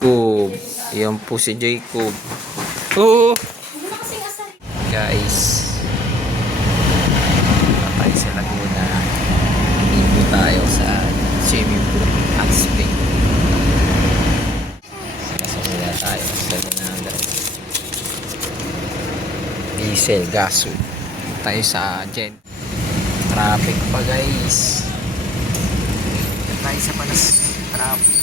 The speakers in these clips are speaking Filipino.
Jacob. Yan po si Jacob. Oh! Guys. Patay sa Laguna. Dito tayo sa swimming pool at spring. Kasumula tayo sa 700. Diesel, gaso. Tayo sa Gen. Traffic pa guys. Tayo sa panas traffic.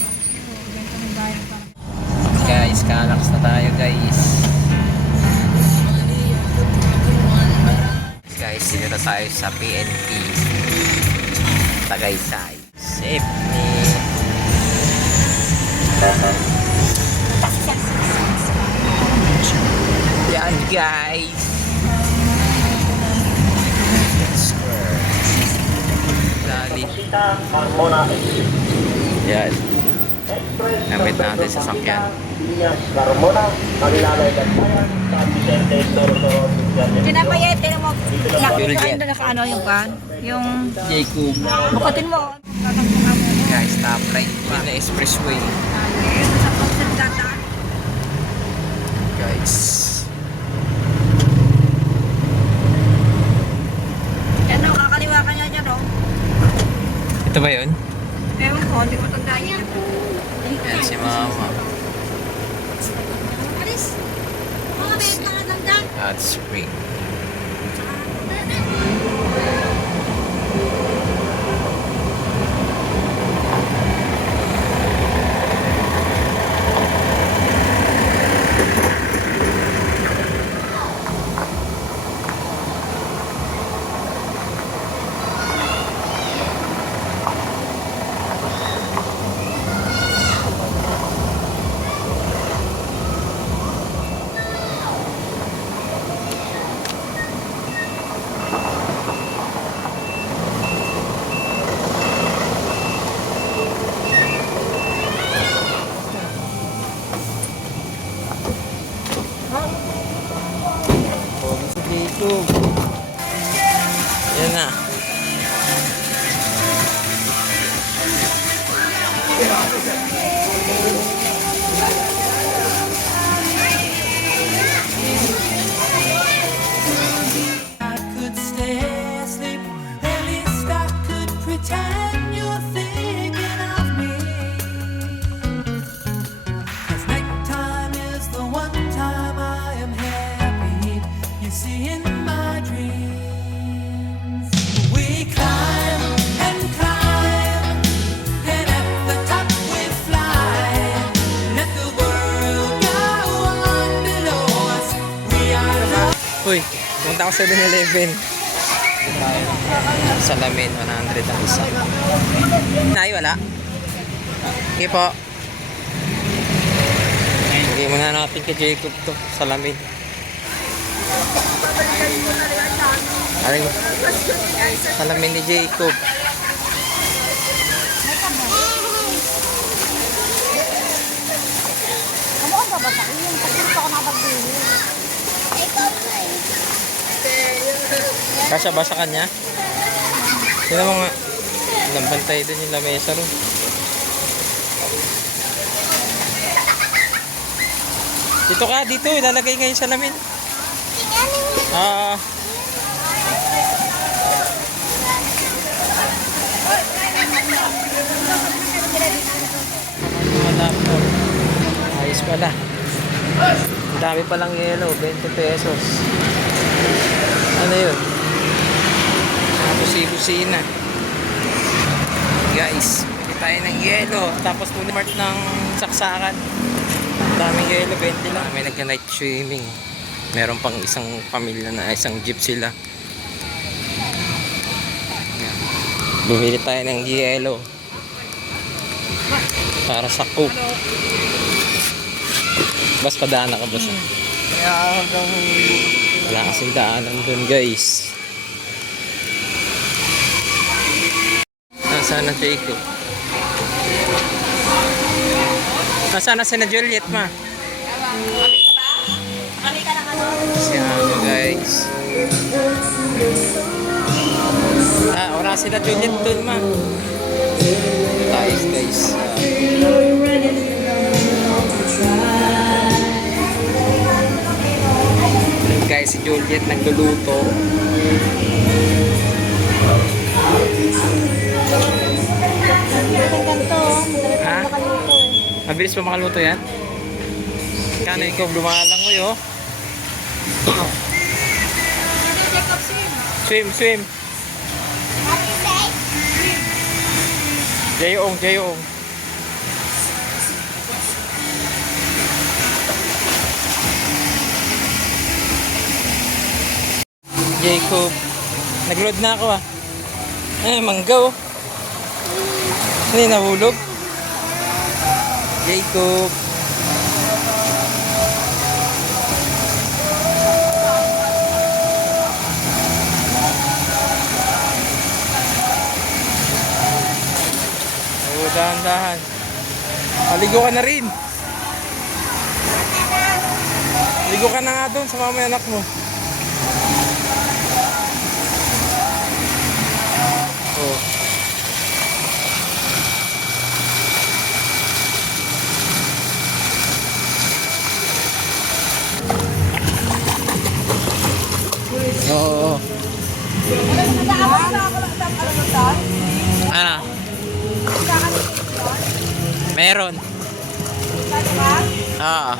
Guys, kalax na tayo guys. Guys, dito na tayo sa PNP Tagaytay. Safe ni yan guys. Square Dali. Yan. Namit natin sa sakyan. Pinapayete mo. Nakaano nakaano yung kan? Yung Jacob. bukutin mo. Guys, stop light pa na expressway. Sa posted data. Guys. Yan o, kakaliwa ka niya dyan o. Ito ba yun? Ewan ko, hindi ko tandaan yan. Yan si mama. Alis. Mga benta na tandaan. At spring. Dito. Yan na. Uy, punta ako sa 7-Eleven. Salamin, 100 ang isa. Nay, wala? Okay po. Bigay muna natin kay Jacob to. Salamin. Aring, salamin ni Jacob. Kamu ang babasakin yung pagkita ko napagbili. Kasya ba sa kanya? Sino mo nga? Lampantay din yung lamesa rin. Dito ka, dito. Ilalagay ngayon sa lamin. Laptop. Ayos pala. Ang dami palang yellow. 20 pesos. Ano yun? Busi-busina. Guys, pili tayo ng yellow. Tapos mart ng saksakan. Ang daming yellow, 20 lang. May nag-night swimming. Meron pang isang pamilya na isang jeep sila. Bumili tayo ng yellow. Para sa cook. Bas padaan ka ba sa? Wala kasing daanan dun guys. Nasaan na Jacob? Nasaan na si na Juliet ma? Siya guys. Wala si na Juliet dun ma. Tayo guys. Juliet nagluluto. Ganito, Ha? makaluto eh. Mabilis pa makaluto yan? Kano ikaw lumalang ko yo? Swim, swim. Jayong, Jayong. Jacob. Nag-load na ako ah. Ay, manggaw. Ano yung nahulog? Jacob. Oh, dahan-dahan. Maligo ka na rin. Ligo ka na nga doon sa mamay anak mo. Oh. Oo. Ano? Meron. Ah.